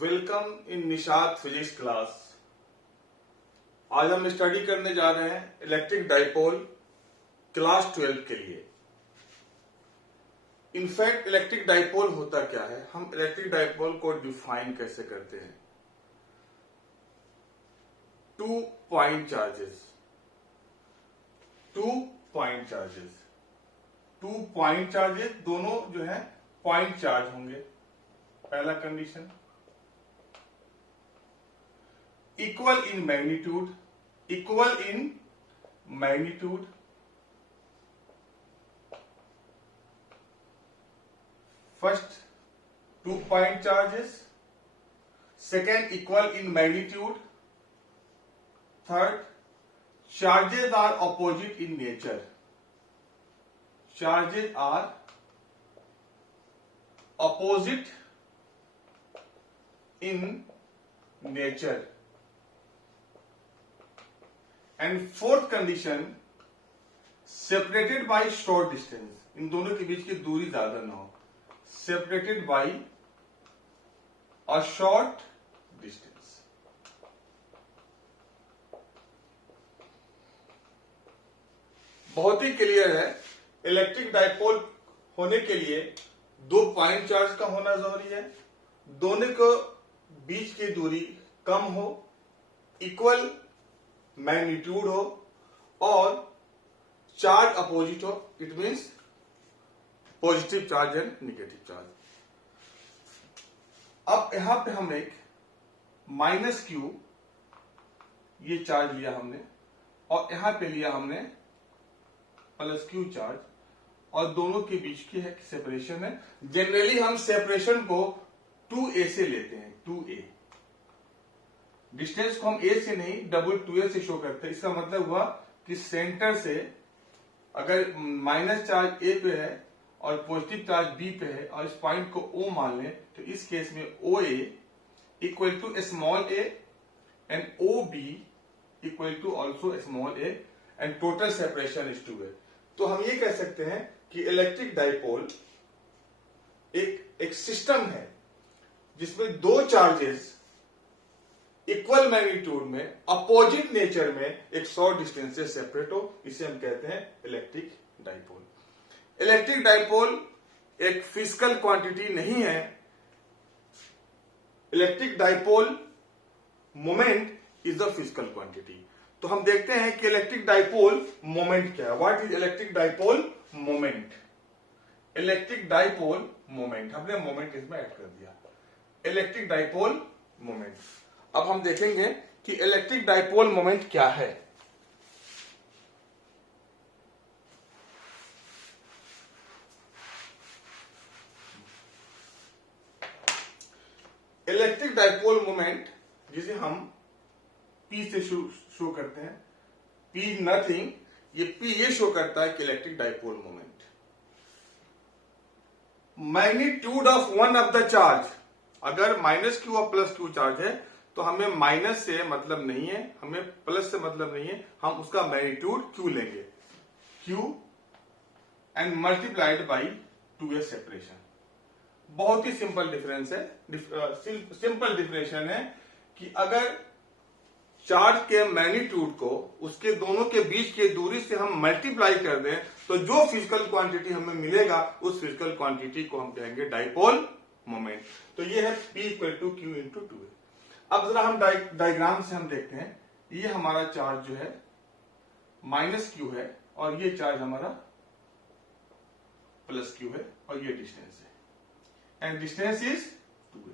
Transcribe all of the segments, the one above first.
Welcome in Nishat physics class. आज हम study करने जा रहे हैं इलेक्ट्रिक डाइपोल क्लास 12 के लिए। इनफैक्ट इलेक्ट्रिक डाइपोल होता क्या है, हम इलेक्ट्रिक डाइपोल को डिफाइन कैसे करते हैं। 2 point charges, 2 point charges, 2 point charges दोनों जो है पॉइंट चार्ज होंगे। पहला condition, equal in magnitude, equal in magnitude, first 2 point charges, second equal in magnitude, third charges are opposite in nature, charges are opposite in nature, and fourth condition separated by short distance, इन दोनों के बीच की दूरी ज्यादा ना हो, separated by a short distance. बहुत ही क्लियर है, इलेक्ट्रिक डाइपोल होने के लिए 2 पॉइंट चार्ज का होना जरूरी है, दोनों को बीच की दूरी कम हो, इक्वल मैग्नीट्यूड हो और चार्ज अपोजिट हो। It means positive charge and negative charge. अब यहां पे हम एक -q ये चार्ज लिया हमने और यहां पे लिया हमने +q चार्ज, और दोनों के बीच की है सेपरेशन है। जनरली हम सेपरेशन को 2a से लेते हैं, 2a। डिस्टेंस को हम a से नहीं (2a) से शो करते हैं। इसका मतलब हुआ कि सेंटर से अगर माइनस चार्ज a पे है और पॉजिटिव चार्ज b पे है और इस पॉइंट को o मान लें, तो इस केस में OA equal to small a and OB equal to also small a and total separation is 2a। तो हम ये कह सकते हैं कि इलेक्ट्रिक डाइपोल एक सिस्टम है जिसमें 2 चार्जेस इक्वल मैग्नीट्यूड में अपोजिट नेचर में एक शॉर्ट डिस्टेंस से सेपरेट हो, इसे हम कहते हैं इलेक्ट्रिक डाइपोल। इलेक्ट्रिक डाइपोल एक फिजिकल क्वांटिटी नहीं है। Electric dipole moment is the physical quantity. तो हम देखते हैं कि इलेक्ट्रिक डाइपोल मोमेंट क्या है। What is electric dipole moment? Electric dipole moment, हमने मोमेंट इसमें ऐड कर दिया, इलेक्ट्रिक डाइपोल मोमेंट। अब हम देखेंगे कि इलेक्ट्रिक डाइपोल मोमेंट क्या है। इलेक्ट्रिक डाइपोल मोमेंट जिसे हम P से शो करते हैं, P नथिंग, ये P ये शो करता है कि electric dipole moment magnitude of one of the charge. अगर -q और +q चार्ज है तो हमें माइनस से मतलब नहीं है, हमें प्लस से मतलब नहीं है, हम उसका मैग्नीट्यूड q लेंगे, q and multiplied by 2a separation. बहुत ही सिंपल डिफरेंस है, सिंपल डिफरेंशन है कि अगर चार्ज के मैग्नीट्यूड को उसके दोनों के बीच की दूरी से हम मल्टीप्लाई कर दें तो जो फिजिकल क्वांटिटी हमें मिलेगा उस फिजिकल क्वांटिटी को हम कहेंगे डाइपोल मोमेंट। तो ये है P equal to Q into 2a। अब जरा हम डायग्राम से हम देखते हैं, ये हमारा चार्ज जो है -q है और ये चार्ज हमारा +q है और ये डिस्टेंस है एंड डिस्टेंस इज 2a।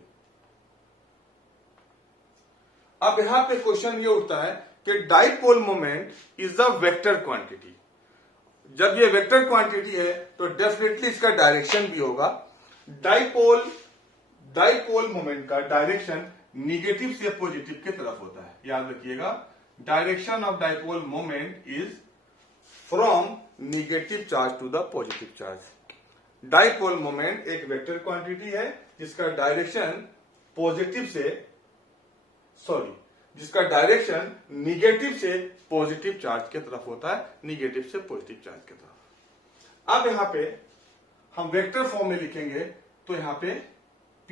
अब यहां पे क्वेश्चन ये उठता है कि dipole moment is the vector quantity. जब ये वेक्टर क्वांटिटी है तो डेफिनेटली इसका डायरेक्शन भी होगा। डाइपोल मोमेंट का डायरेक्शन निगेटिव से पॉजिटिव की तरफ होता है, याद रखिएगा। Direction of dipole moment is from negative charge to the positive charge. Dipole moment एक वेक्टर क्वांटिटी है जिसका डायरेक्शन जिसका डायरेक्शन निगेटिव से पॉजिटिव चार्ज की तरफ होता है, निगेटिव से पॉजिटिव चार्ज की तरफ। अब यहां पे हम वेक्टर फॉर्म में लिखेंगे तो यहां पे P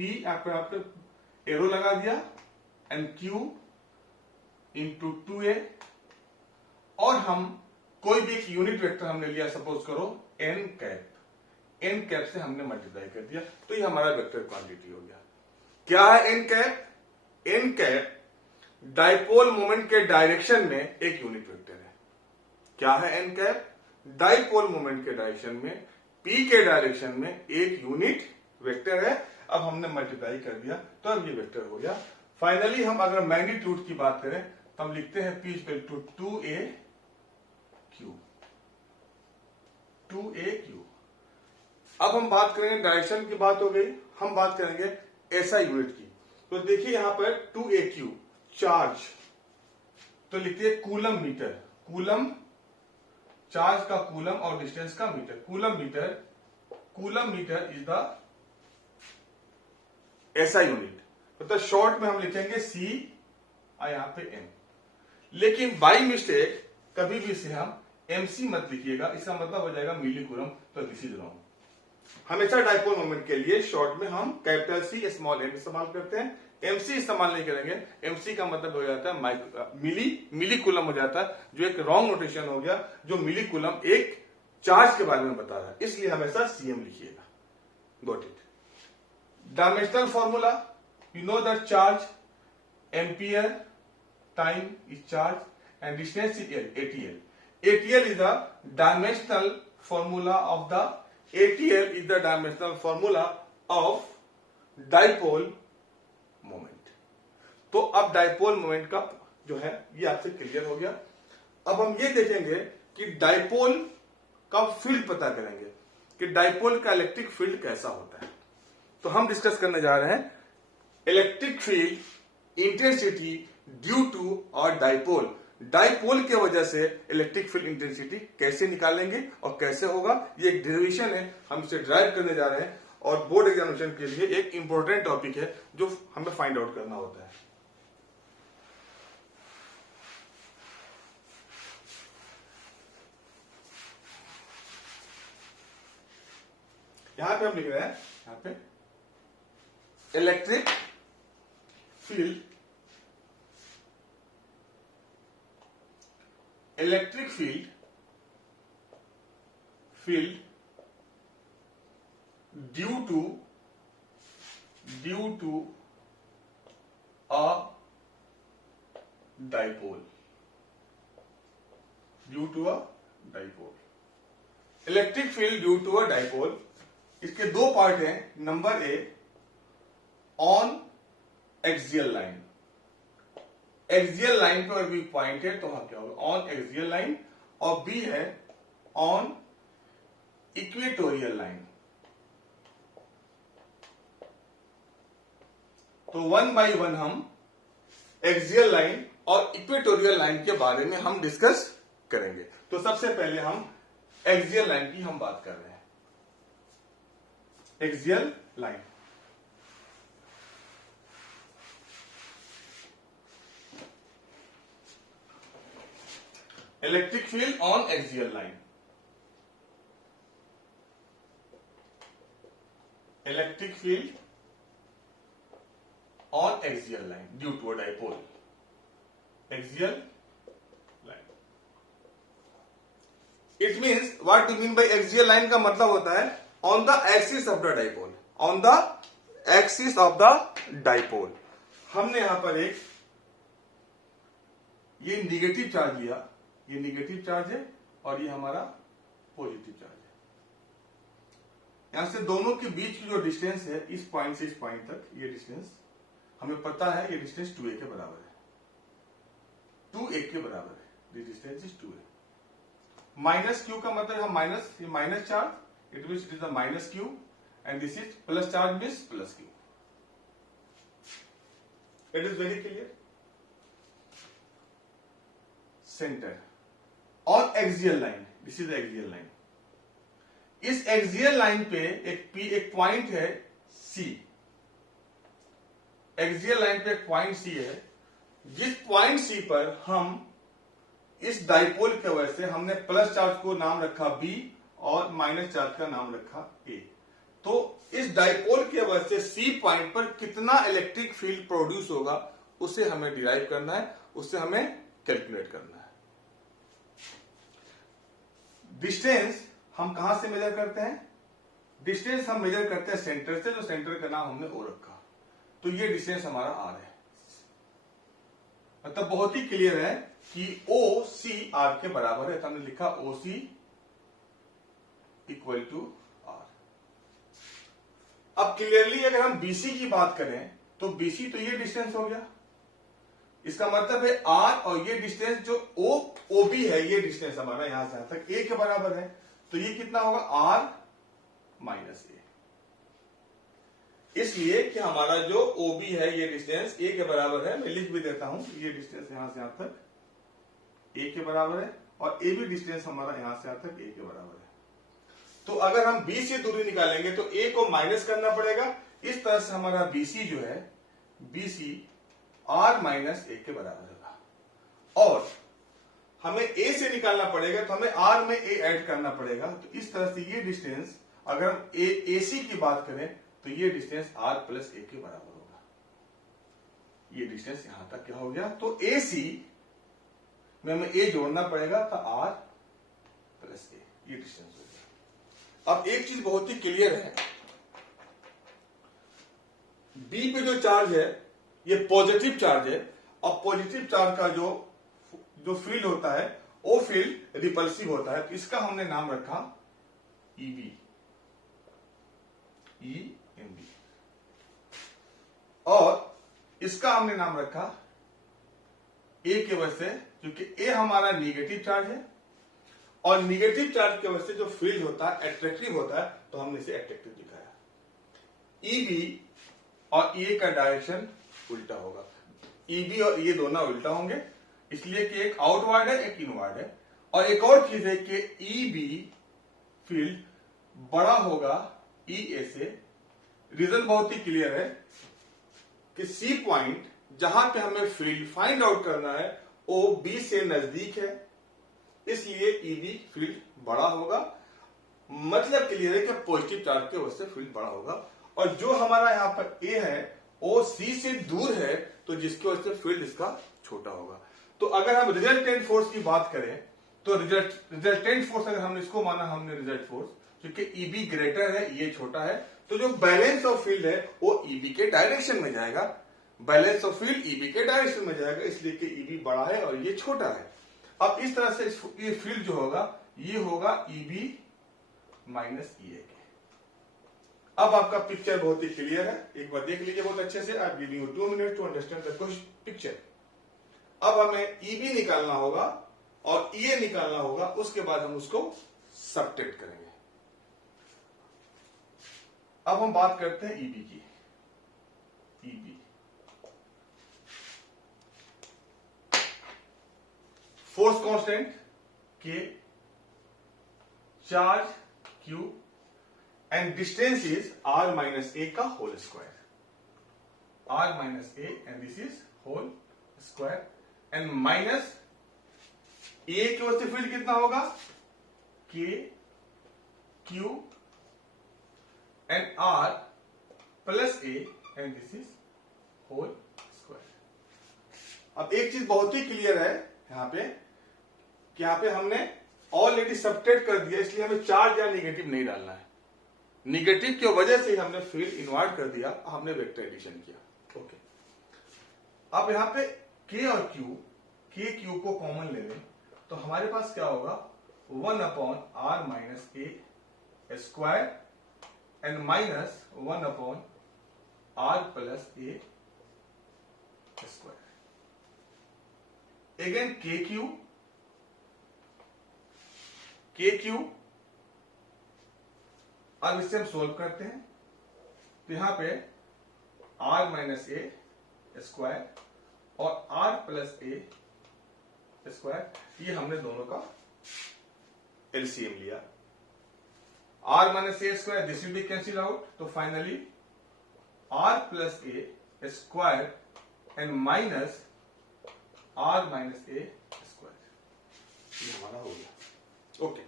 एरो लगा दिया एंड क्यू इंटू 2a, और हम कोई भी एक यूनिट वेक्टर हमने लिया, सपोज करो n कैप, n कैप से हमने मल्टीप्लाई कर दिया, तो ये हमारा वेक्टर क्वांटिटी हो गया। क्या है n cap? n cap dipole moment के डायरेक्शन में एक यूनिट वेक्टर है। क्या है n कैप? डाइपोल मोमेंट के डायरेक्शन में, p के डायरेक्शन में एक यूनिट वेक्टर है। अब हमने मल्टीप्लाई कर दिया तो अब ये वेक्टर हो गया। फाइनली हम अगर मैग्नीट्यूड की बात करें तो हम लिखते हैं p equal to 2aq, 2aq। अब हम बात करेंगे, डायरेक्शन की बात हो गई, हम बात करेंगे ऐसा यूनिट की। तो देखिए यहां पर 2aq चार्ज, तो लिखिए कूलम मीटर, कूलम चार्ज का कूलम और डिस्टेंस का metre, coulomb metre, coulomb metre is the ऐसा यूनिट। मतलब शॉर्ट में हम लिखेंगे सी और यहां पे एम, लेकिन बाई मिस्टेक कभी भी इसे हम एमसी मत लिखिएगा, इसका मतलब हो जाएगा मिली कूलम, तो दिस इज रॉन्ग। हमेशा डाइपोल मोमेंट के लिए शॉर्ट में हम कैपिटल सी स्मॉल एम इस्तेमाल करते हैं, एमसी इस्तेमाल नहीं करेंगे। एमसी का मतलब हो जाता है मिली कूलम हो जाता है, जो एक रॉन्ग नोटेशन हो गया, जो मिली कूलम एक चार्ज के बारे में बता रहा है, इसलिए हमेशा सीएम लिखिएगा। Got it. Dimensional formula, you know the charge ampere time is charge and distance is ATL. ATL is the dimensional formula of the ATL is the dimensional formula of dipole moment। तो अब dipole moment का जो है ये आपसे clear हो गया। अब हम ये देखेंगे कि डाइपोल का फील्ड पता करेंगे कि डाइपोल का इलेक्ट्रिक फील्ड कैसा होता है। तो हम डिस्कस करने जा रहे हैं electric field intensity due to और डाइपोल। डाइपोल के वजह से इलेक्ट्रिक फील्ड इंटेंसिटी कैसे निकालेंगे और कैसे होगा, ये एक डेरिवेशन है, हम इसे ड्राइव करने जा रहे हैं और बोर्ड एग्जामिनेशन के लिए एक इंपॉर्टेंट टॉपिक है जो हमें फाइंड आउट करना होता है। यहां पे हम लिख रहे हैं, यहां पे electric field, electric field due to a dipole, due to a dipole, electric field due to a dipole. इसके दो पार्ट हैं। Number A on axial line, axial line पर भी पॉइंट है तो वहां क्या होगा ऑन एक्सियल लाइन, और बी है ऑन इक्वेटोरियल लाइन। तो 1 बाई 1 हम एक्सियल लाइन और इक्वेटोरियल लाइन के बारे में हम डिस्कस करेंगे। तो सबसे पहले हम एक्सियल लाइन की हम बात कर रहे हैं। Axial line, electric field on axial line, electric field on axial line due to a dipole, axial line. It means what do mean by axial line का मतलब होता है on the axis of the dipole, on the axis of the dipole. हमने यहां पर एक ये negative charge लिया, ये निगेटिव चार्ज है और ये हमारा पॉजिटिव चार्ज है। यहां से दोनों के बीच की जो डिस्टेंस है इस पॉइंट से इस पॉइंट तक, ये डिस्टेंस हमें पता है, ये डिस्टेंस 2a के बराबर है, 2a के बराबर है, this distance is 2a। Minus Q का मतलब हम माइनस, ये minus charge, it means it is the minus Q and this is plus charge means plus Q. It is very clear. Centre और axial line, this is axial line. इस axial line पे एक point है C, axial line पे एक point C है, जिस point C पर हम इस डाइपोल की वजह से हमने प्लस चार्ज को नाम रखा B और माइनस चार्ज का नाम रखा A। तो इस डाइपोल की वजह से सी पॉइंट पर कितना इलेक्ट्रिक फील्ड प्रोड्यूस होगा उसे हमें डिराइव करना है, उससे हमें कैलकुलेट करना है। डिस्टेंस हम कहां से मेजर करते हैं? डिस्टेंस हम मेजर करते हैं सेंटर से, जो सेंटर का नाम हमने ओ रखा। तो ये डिस्टेंस हमारा आर है। मतलब बहुत ही क्लियर है कि ओ सी आर के बराबर है, तो हमने लिखा ओ सी इक्वल टू आर। अब क्लियरली अगर हम बीसी की बात करें तो बीसी तो ये डिस्टेंस हो गया, इसका मतलब है आर, और ये डिस्टेंस जो ओ बी है, ये डिस्टेंस हमारा यहां से यहां तक ए के बराबर है। तो ये कितना होगा? आर माइनस ए। इसलिए कि हमारा जो ओ बी है ये डिस्टेंस ए के बराबर है। मैं लिख भी देता हूं, ये डिस्टेंस यहां से यहां तक ए के बराबर है, और ए भी डिस्टेंस हमारा यहां से यहां तक ए के बराबर है। तो अगर हम बी से दूरी निकालेंगे तो ए को माइनस करना पड़ेगा। इस तरह से हमारा बीसी जो है, बीसी आर माइनस ए के बराबर होगा। और हमें ए से निकालना पड़ेगा तो हमें आर में ए ऐड करना पड़ेगा। तो इस तरह से ये डिस्टेंस, अगर हम एसी की बात करें तो ये डिस्टेंस आर प्लस ए के बराबर होगा। ये डिस्टेंस यहां तक क्या हो गया? तो एसी में हमें ए जोड़ना पड़ेगा, तो आर प्लस ए, ये डिस्टेंस हो गया। अब एक चीज बहुत ही क्लियर है, बी पे जो चार्ज है ये पॉजिटिव चार्ज है, और पॉजिटिव चार्ज का जो फील्ड होता है वो फील्ड रिपल्सिव होता है। तो इसका हमने नाम रखा ईबी, ई-एम-बी, और इसका हमने नाम रखा ए की वजह से, क्योंकि ए हमारा निगेटिव चार्ज है, और निगेटिव चार्ज की वजह से जो फील्ड होता है एट्रैक्टिव होता है, तो हमने इसे एट्रैक्टिव दिखाया। ईबी और ए का डायरेक्शन उल्टा होगा। ईबी और ये दोनों उल्टा होंगे, इसलिए कि एक आउटवर्ड है एक इनवर्ड है। और एक और चीज है कि ईबी फील्ड बड़ा होगा ई ए से। रीजन बहुत ही क्लियर है कि सी पॉइंट जहां पे हमें फील्ड फाइंड आउट करना है वो बी से नजदीक है, इसलिए ईबी फील्ड बड़ा होगा। मतलब क्लियर है कि पॉजिटिव चार्ज की वजह से फील्ड बड़ा होगा। और जो हमारा यहां पर ए है वो सी से दूर है, तो जिसकी वजह से फील्ड इसका छोटा होगा। तो अगर हम रिजल्टेंट फोर्स की बात करें तो रिजल्टेंट फोर्स, अगर हमने इसको माना हमने रिजल्ट फोर्स, क्योंकि ईबी ग्रेटर है ये छोटा है, तो जो बैलेंस ऑफ फील्ड है वो ईबी के डायरेक्शन में जाएगा। बैलेंस ऑफ फील्ड ईबी के डायरेक्शन में जाएगा, इसलिए कि ईबी बड़ा है और ये छोटा है। अब इस तरह से ये फील्ड जो होगा ये होगा ईबी माइनस ई ए के। अब आपका पिक्चर बहुत ही क्लियर है, एक बार देख लीजिए बहुत अच्छे से। I am giving you 2 minute to understand the picture. अब हमें ईबी निकालना होगा और ई निकालना होगा, उसके बाद हम उसको सबट्रैक्ट करेंगे। अब हम बात करते हैं ईबी की। E B force constant K, charge Q, and distance is R minus A का whole square. R minus A and this is whole square, and minus A की वजह से फील्ड कितना होगा? K Q and R plus A and this is whole square. अब एक चीज बहुत ही क्लियर है यहां पे कि यहां पे हमने ऑलरेडी सबट्रैक्ट कर दिया, इसलिए हमें चार्ज या निगेटिव नहीं डालना है। निगेटिव की वजह से हमने फील्ड इन्वर्ट कर दिया, हमने वेक्टर एडिशन किया। ओके, अब यहां पे के और क्यू को कॉमन ले लें तो हमारे पास क्या होगा? 1/r minus A square and minus 1/r plus A square. Again के क्यू, अब इससे हम सोल्व करते हैं। तो यहां पे r माइनस ए स्क्वायर और r प्लस ए स्क्वायर, ये हमने दोनों का एलसीएम लिया। r minus A square this will be cancel out, तो finally r plus A square and minus r minus A square, ये हमारा हो गया। ओके,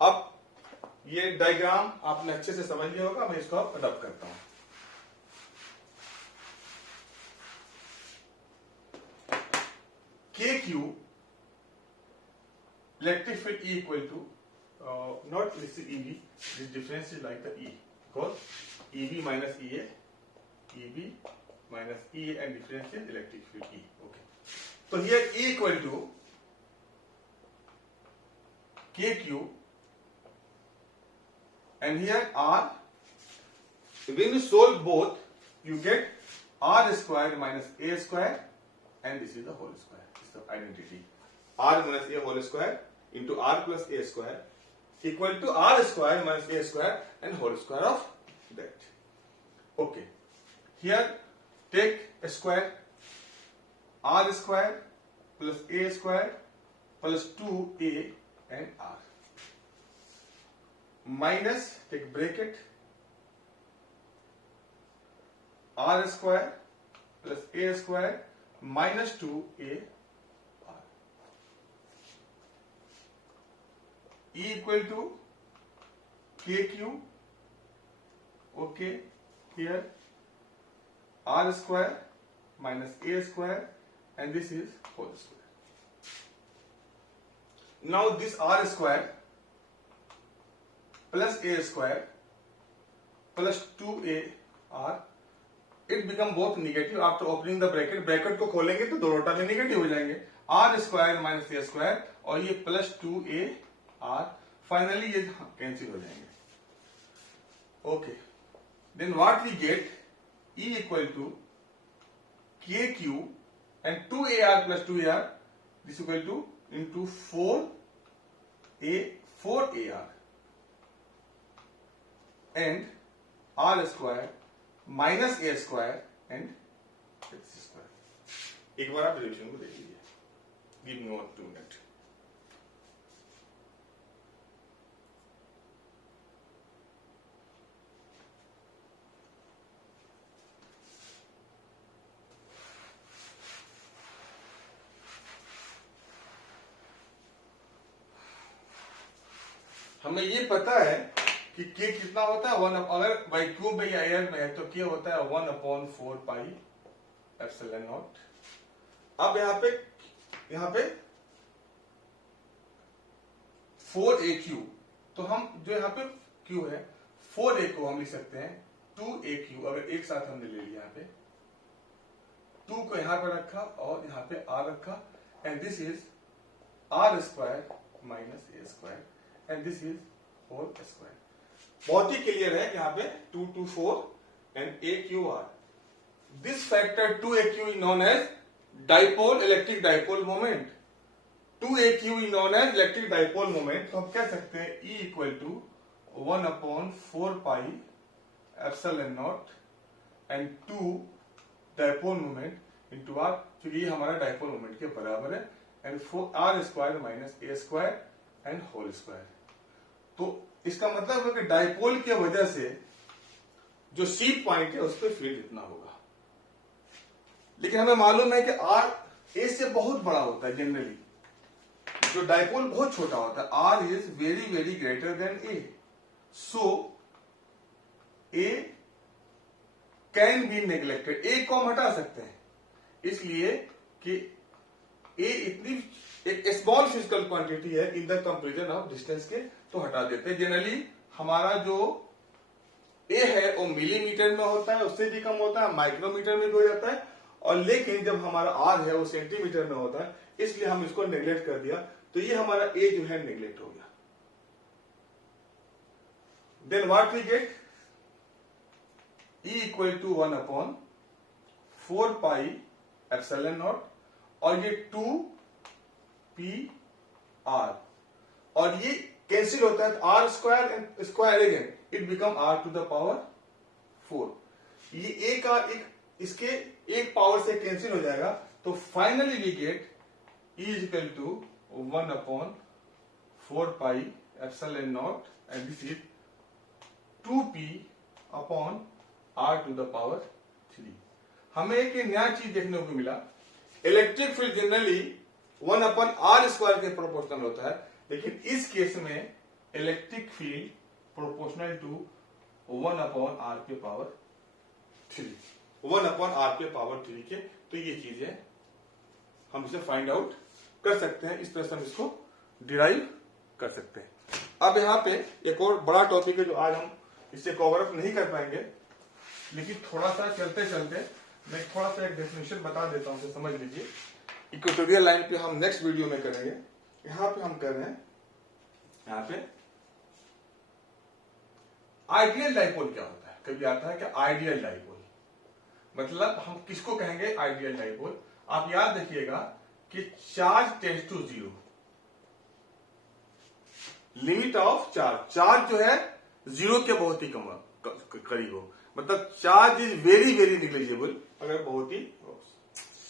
अब ये डायग्राम आपने अच्छे से समझ लिया होगा, मैं इसको अब अडॉप्ट करता हूं। के Q electric field E equal to not this is EB, this difference is like the E because EB minus EA, EB minus EA and difference is electric field E. Okay. So here E equal to KQ and here R. When you solve both, you get R square minus A square and this is the whole square. This is the identity. R minus A whole square into R plus A square equal to R square minus A square and whole square of that. Okay. Here take a square, R square plus A square plus 2A and R minus, take bracket, R square plus A square minus 2A E equal to KQ, okay, here R square minus A square and this is whole square. Now this R square plus A square plus 2A R, it become both negative after opening the bracket. Bracket को खोलेंगे तो दोनों term negative हो जाएंगे, R square minus A square और ये plus 2A R, finally ये cancel हो जाएंगे. Okay, then what we get, E equal to KQ and 2AR plus 2AR this equal to into 4AR and R square minus A square and X square. एक बार आप relation को देख लीजिए. Give me 2 minute. हमें ये पता है कि K कितना होता है 1, अगर बाई क्यूब में या एयर में है तो K होता है 1/4 पाई एप्सिलॉन नॉट. अब यहाँ पे 4AQ, तो हम जो यहाँ पे Q है 4A को हम लिख सकते हैं 2AQ. अगर एक साथ हमने ले लिया, यहाँ पे 2 को यहाँ पर रखा और यहाँ पे R रखा and this is R square minus A square and this is whole square. बहुत ही क्लियर है यहाँ पे 2 to 4 and AQR. This factor 2AQ is known as dipole electric dipole moment. 2AQ is known as electric dipole moment. तो हम कह सकते हैं E equal to 1/4 pi epsilon naught and 2 dipole moment into R, क्योंकि ये हमारा dipole moment के बराबर है, and 4R square minus A square and whole square. तो इसका मतलब है कि डाइपोल की वजह से जो सी पॉइंट है उस पर फील्ड इतना होगा, लेकिन हमें मालूम है कि आर ए से बहुत बड़ा होता है. जनरली जो डाइपोल बहुत छोटा होता है, R is very very greater than A, so A can be neglected. A को हम हटा सकते हैं इसलिए कि ए इतनी एक स्मॉल फिजिकल क्वांटिटी है in the comparison of distance के, तो हटा देते हैं. जनरली हमारा जो ए है वो मिलीमीटर में होता है, उससे भी कम होता है, माइक्रोमीटर में भी हो जाता है, और लेकिन जब हमारा आर है वो सेंटीमीटर में होता है, इसलिए हम इसको नेग्लेक्ट कर दिया, तो ये हमारा ए जो है नेग्लेक्ट हो गया. Then what we get, E equal to 1/4 pi epsilon naught और ये 2PR और ये कैंसिल होता है, R square and square again it become R to the power 4. ये एक इसके एक पावर से कैंसिल हो जाएगा, तो finally we get E is equal to 1/4 pi epsilon naught and this is 2P upon R to the power 3. हमें एक नया चीज देखने को मिला. Electric field generally 1/R square के प्रोपोर्शनल होता है, लेकिन इस केस में electric field proportional to 1/r⁻³ 1/r⁻³ के। तो ये चीज है, हम इसे फाइंड आउट कर सकते हैं, इस तरह से हम इसको डिराइव कर सकते हैं। अब यहाँ पे एक और बड़ा टॉपिक है जो आज हम इससे कवर अप नहीं कर पाएंगे, लेकिन थोड़ा सा चलते चलते मैं थोड़ा सा एक डेफिनेशन बता देता हूं, तो समझ लीजिए। इक्वेटोरियल लाइन पे हम नेक्स्ट वीडियो में करेंगे। यहाँ पे हम कर रहे हैं, यहाँ पे आइडियल डाइपोल क्या होता है। कभी आता है कि आइडियल डाइपोल मतलब हम किसको कहेंगे आइडियल डाइपोल। आप याद रखिएगा कि charge tends to 0, limit of charge जो है 0 के बहुत ही करीब हो, मतलब charge is very very negligible. अगर बहुत ही,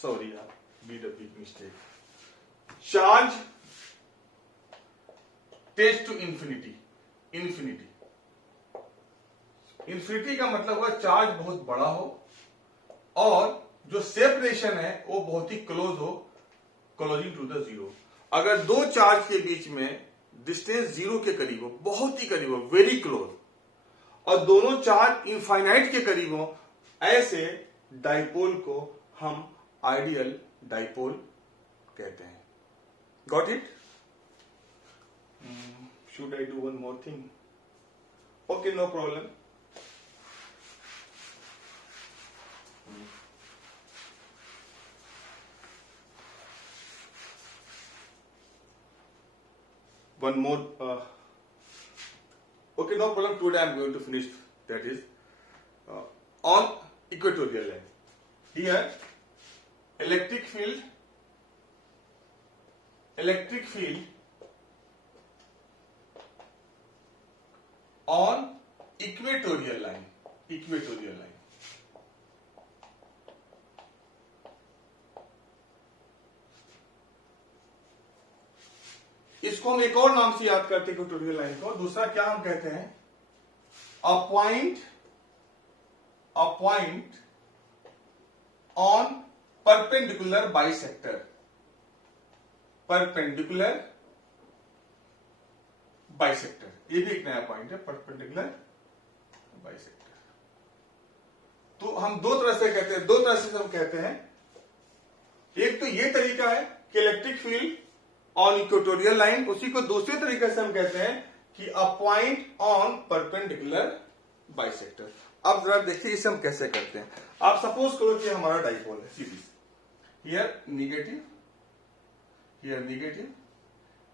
सॉरी यार, did a big mistake, charge tends to infinity. Infinity का मतलब हुआ चार्ज बहुत बड़ा हो और जो सेपरेशन है वो बहुत ही क्लोज हो, क्लोजिंग टू द 0। अगर दो चार्ज के बीच में डिस्टेंस 0 के करीब हो, बहुत ही करीब हो, वेरी क्लोज, और दोनों चार्ज इनफाइनाइट के करीब हो, ऐसे डाइपोल को हम आइडियल डाइपोल कहते हैं। Got it? Should I do one more thing? Okay, no problem. One more, okay, no problem. Today I am going to finish, that is on equatorial line. Here electric field on equatorial line. इसको हम एक और नाम से याद करते हैं equatorial line को। दूसरा क्या हम कहते हैं? A point on perpendicular bisector. ये भी एक नया पॉइंट है, परपेंडिकुलर बाइसेक्टर। तो हम दो तरह से हम कहते हैं। एक तो ये तरीका है कि electric field on equatorial line, उसी को दूसरे तरीके से हम कहते हैं कि a point on perpendicular bisector. अब जरा देखिए इसे हम कैसे करते हैं। आप सपोज करो कि हमारा डाइपोल है series, here negative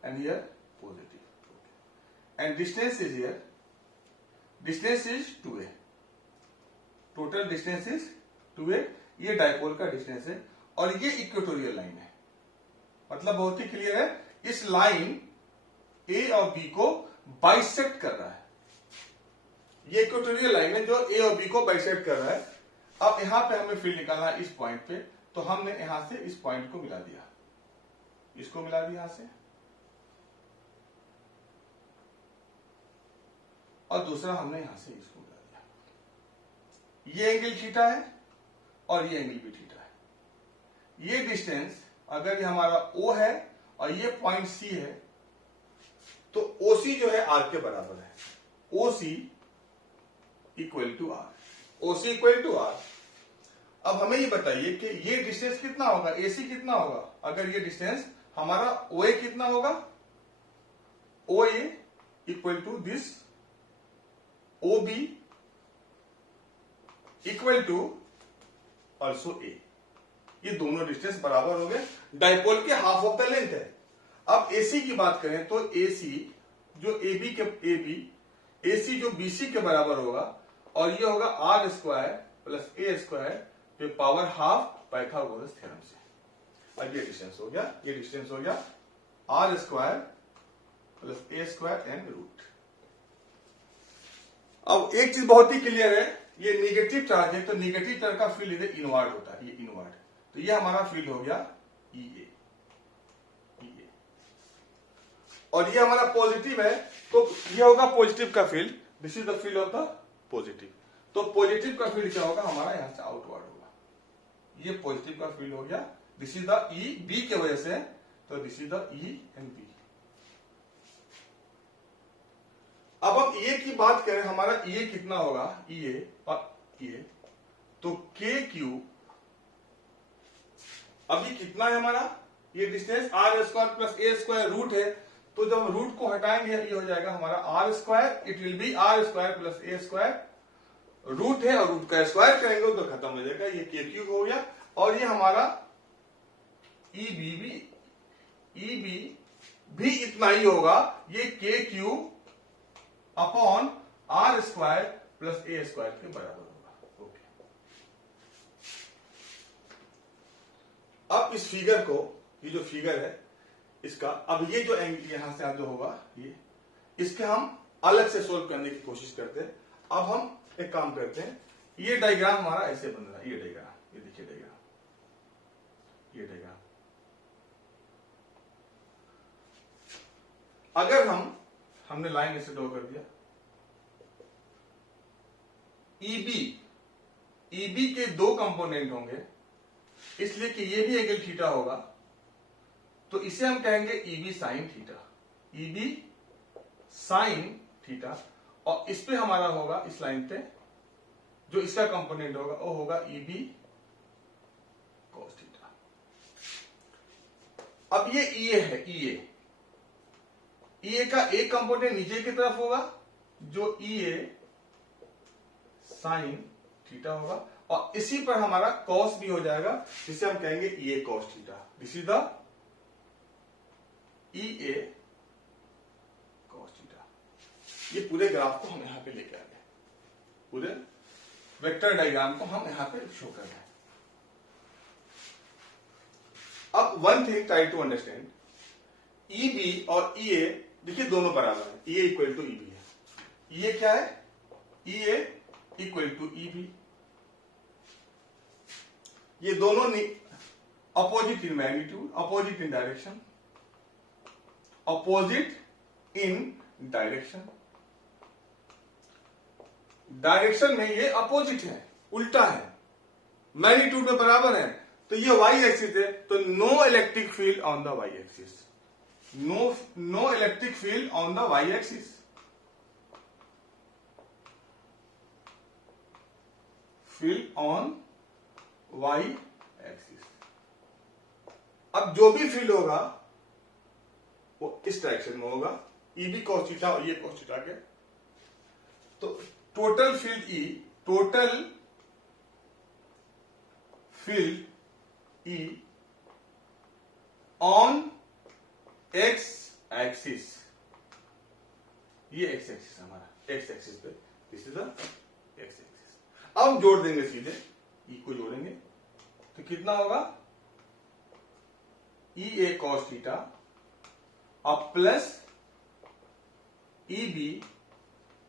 and here positive, and distance is here, distance is 2a, total distance is 2a। ये डाइपोल का डिस्टेंस है और ये इक्वेटोरियल लाइन है। मतलब बहुत ही क्लियर है, इस लाइन ए और बी को बाइसेक्ट कर रहा है। ये इक्वेटोरियल लाइन है जो ए और बी को बाइसेक्ट कर रहा है। अब यहां पे हमें फील्ड निकालना है इस पॉइंट पे, तो हमने यहां से इस पॉइंट को मिला दिया, इसको मिला दिया यहां से, और दूसरा हमने यहां से इसको मिला दिया। ये एंगल थीटा है और ये एंगल भी थीटा है। ये डिस्टेंस अगर ये हमारा O है और ये पॉइंट C है, तो OC जो है R के बराबर है। OC equal to R। अब हमें ये बताइए कि ये डिस्टेंस कितना होगा, AC कितना होगा। अगर ये डिस्टेंस हमारा OA कितना होगा, OA equal to this OB equal to also A। ये दोनों डिस्टेंस बराबर हो गए, डाइपोल के हाफ ऑफ द लेंथ है। अब AC की बात करें तो AC जो AC जो BC के बराबर होगा, और ये होगा R² प्लस A² पे पावर हाफ पाइथागोरस थ्योरम से। अब ये डिस्टेंस हो गया R² plus A² and root. अब एक चीज बहुत ही क्लियर है, ये निगेटिव चार्ज है, तो निगेटिव चार्ज का फील्ड इधर इनवर्ड होता है, ये इनवर्ड। तो ये हमारा फील्ड हो गया EA, और ये हमारा पॉजिटिव है, तो ये होगा पॉजिटिव का field. This is the field of the positive. तो पॉजिटिव का फील्ड क्या होगा हमारा, यहां से आउटवर्ड होगा। ये पॉजिटिव का फील्ड हो गया, this is the E, B के वजह से, तो this is the E and B। अब हम ए की बात करें, हमारा ए कितना होगा, ए और ए, तो के क्यू, अभी कितना है हमारा, ये distance R square plus A square root है, तो जब हम रूट को हटाएंगे ये हो जाएगा हमारा R square, it will be R square plus A square, root है और रूट का स्क्वायर करेंगे तो खत्म हो जाएगा, ये के क्यू हो गया। और ये हमारा ई बी भी इतना ही होगा, ये K Q upon R square plus A square के बराबर होगा। ओके, अब इस फिगर को, ये जो फिगर है इसका, अब ये जो एंगल यहां से जो होगा ये, इसके हम अलग से सोल्व करने की कोशिश करते हैं। अब हम एक काम करते हैं, ये डायग्राम हमारा ऐसे बन रहा है, ये डायग्राम, ये देखिए डायग्राम, ये डायग्राम, अगर हमने लाइन ऐसे ड्रॉ कर दिया, ईबी के दो कंपोनेंट होंगे, इसलिए कि ये भी एंगल थीटा होगा, तो इसे हम कहेंगे EB sine theta, EB sine theta, और इस पे हमारा होगा, इस लाइन पे जो इसका कंपोनेंट होगा वो होगा ईबी कॉस थीटा। अब ये ईए है, ईए का एक कंपोनेंट नीचे की तरफ होगा जो ईए साइन थीटा होगा, और इसी पर हमारा कॉस भी हो जाएगा, जिसे हम कहेंगे E A cos theta. This is the E A cos theta. ये पूरे ग्राफ को हम यहां पे लेके आ गए, पूरे वेक्टर डायग्राम को हम यहां पे शो कर रहे हैं। अब one thing try to understand, EB और ईए देखिए दोनों बराबर है, ईए इक्वल टू ईबी है। ईए क्या है, ईए इक्वल टू ईबी, ये दोनों opposite in magnitude, opposite in direction, opposite in direction, direction में ये अपोजिट है, उल्टा है, मैग्नीट्यूड में बराबर है, तो ये वाई एक्सिस है, तो no electric field on the Y axis, no electric field on the Y axis, field on Y axis. अब जो भी फील्ड होगा वो इस डायरेक्शन में होगा, ईबी कॉस थीटा और ये कॉस थीटा के, तो total field E, total field E on x axis, ये एक्स एक्सिस हमारा, एक्स एक्सिस पे, this is the x axis. अब जोड़ देंगे सीधे, ई को जोड़ेंगे तो कितना होगा, ई ए कॉस थीटा और plus E B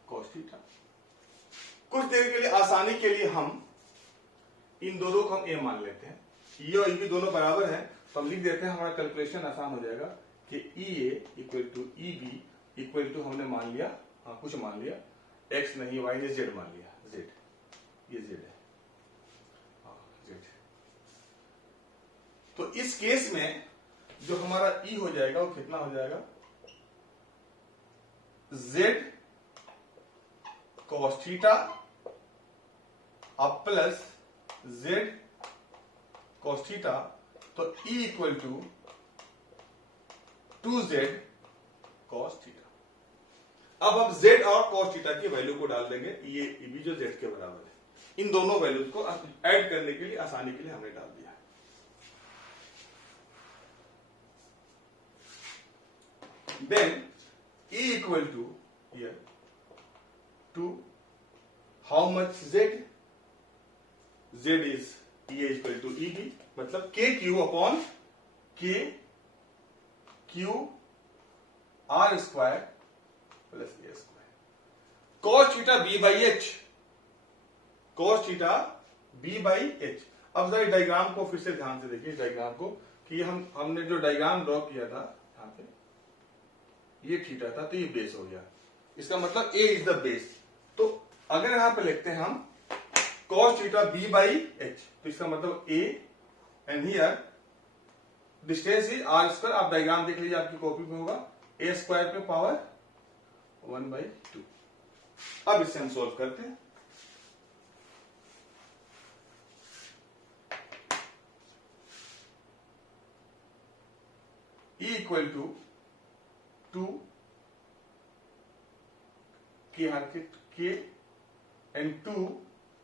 cos theta. कुछ देर के लिए आसानी के लिए हम इन दोनों को हम ए मान लेते हैं, ई और ई बी दोनों बराबर हैं, तो हम लिख देते हैं, हमारा कैलकुलेशन आसान हो जाएगा कि E A equal to E B equal to, हमने मान लिया, हाँ कुछ मान लिया, एक्स नहीं वाई ने जेड मान लिया, जेड, ये जेड है, हाँ जेड। तो इस केस में जो हमारा ई हो जाएगा वो कितना हो जाएगा, जेड कॉस थीटा अब प्लस जेड कॉस थीटा, तो E equal to 2z cos theta. अब हम z और कॉस थीटा की वैल्यू को डाल देंगे, ये भी जो z के बराबर है, इन दोनों वैल्यूज को ऐड करने के लिए, आसानी के लिए हमने डाल दिया। Then e equal to here to how much z, z is e equal to E B, मतलब K Q upon K Q R square plus A square, cos theta B by H, cos theta B by H. अब जरा diagram को फिर से ध्यान से देखिए, diagram को, कि हमने जो डायग्राम ड्रॉ किया था यहां पे, ये थीटा था तो ये बेस हो गया, इसका मतलब ए इज द बेस। तो अगर यहां पे लिखते हैं हम cos theta B by H, तो इसका मतलब A, and here distance is R square. आप डायग्राम देख लीजिए, आपकी कॉपी में होगा, ए स्क्वायर पे पावर 1/2। अब इसे हम सोल्व करते हैं। E equal to 2 K and 2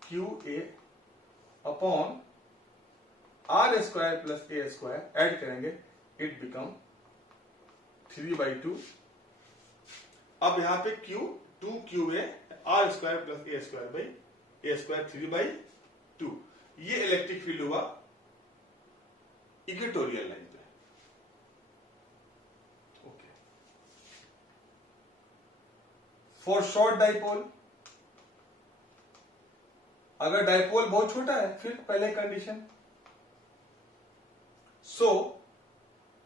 QA upon R square plus A square, add करेंगे, इट बिकम 3/2। अब यहां पे Q 2QA R square plus A square by A square 3/2। ये इलेक्ट्रिक फील्ड हुआ इक्वेटोरियल लाइन पे। ओके, फॉर शॉर्ट डाइपोल, अगर dipole बहुत छोटा है फिर पहले condition, so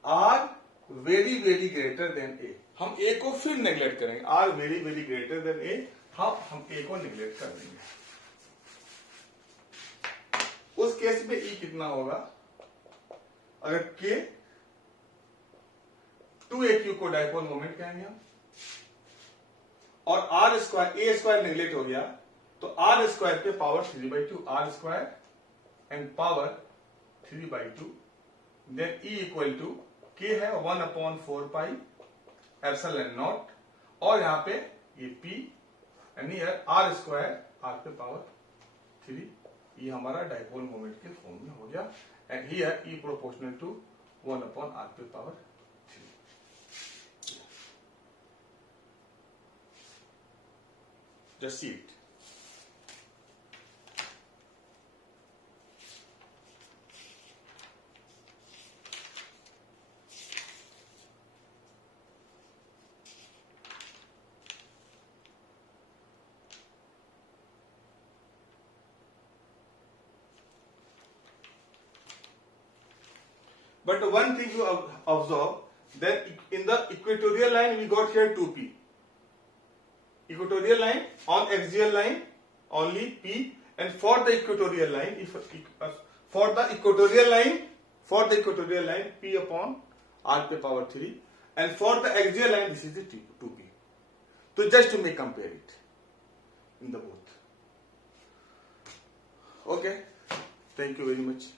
R very very greater than A. हम ए को फिर नेग्लेक्ट करेंगे, R very very greater than A, हम ए को नेग्लेक्ट कर देंगे। उस केस में ई कितना होगा, अगर के 2AQ को डाइपोल मोमेंट कहेंगे हम, और R square A square neglect हो गया तो आर स्क्वायर पे power 3/2, R square and power 3/2, then E equal to K है 1/4 एप्सिलॉन नॉट, और यहां पे ये P and here R square R पे पावर 3, ये हमारा डाइपोल मोमेंट के फॉर्म में हो गया, and here E proportional to 1/r पे power 3। Just see it. But one thing you observe, that in the equatorial line we got here 2p. Equatorial line, on axial line only p, and for the equatorial line, for the equatorial line p upon r पे power 3, and for the axial line this is the 2p. So just to make compare it in the both. Okay, thank you very much.